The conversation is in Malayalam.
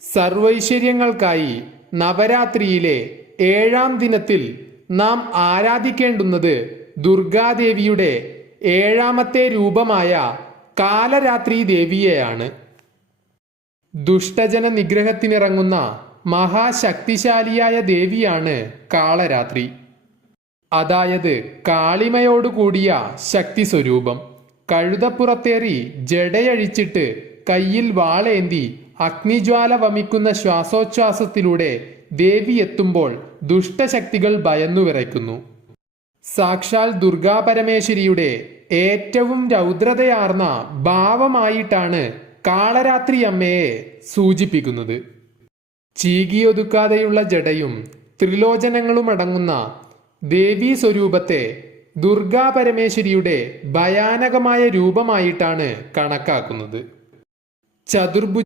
സർവൈശ്വര്യങ്ങൾക്കായി നവരാത്രിയിലെ ഏഴാം ദിനത്തിൽ നാം ആരാധിക്കേണ്ടുന്നത് ദുർഗാദേവിയുടെ ഏഴാമത്തെ രൂപമായ കാലരാത്രി ദേവിയെയാണ്. ദുഷ്ടജന നിഗ്രഹത്തിനിറങ്ങുന്ന മഹാശക്തിശാലിയായ ദേവിയാണ് കാളരാത്രി. അതായത് കാളിമയോടുകൂടിയ ശക്തി സ്വരൂപം കഴുതപ്പുറത്തേറി ജടയഴിച്ചിട്ട് കയ്യിൽ വാളേന്തി അഗ്നിജ്വാല വമിക്കുന്ന ശ്വാസോച്ഛ്വാസത്തിലൂടെ ദേവി എത്തുമ്പോൾ ദുഷ്ടശക്തികൾ ഭയന്നു വിറയ്ക്കുന്നു. സാക്ഷാൽ ദുർഗാപരമേശ്വരിയുടെ ഏറ്റവും രൗദ്രതയാർന്ന ഭാവമായിട്ടാണ് കാളരാത്രി അമ്മയെ സൂചിപ്പിക്കുന്നത്. ചീകിയൊതുക്കാതെയുള്ള ജടയും ത്രിലോചനങ്ങളും അടങ്ങുന്ന ദേവീ സ്വരൂപത്തെ ദുർഗാപരമേശ്വരിയുടെ ഭയാനകമായ രൂപമായിട്ടാണ് കണക്കാക്കുന്നത്. ചതുർഭുജ